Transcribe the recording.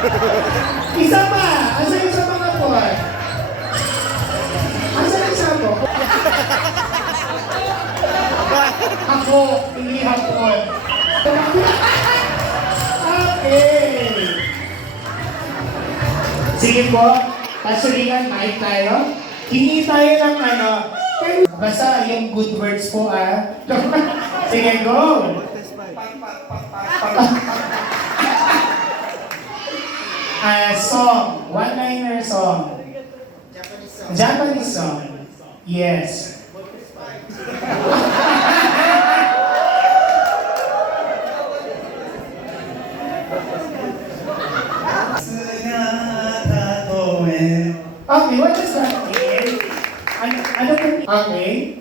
Isa pa! Asa yung isa mga po? Asa yung isa po? Ako, hindi hapon. Okay. Sige po, pasulingan, mic tayo. Hingi tayo ng ano, basta yung good words po Sige, go! Song, one-liner song. Japanese song. Yes. Okay, what does that mean? Ano po? Okay.